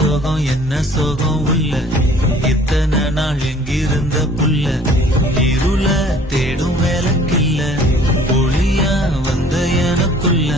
என்ன சோகம் உள்ள இத்தனை நாள் எங்கிருந்த புள்ள இருள தேடும் வேலைக்கில்ல ஒளியா வந்த எனக்குள்ள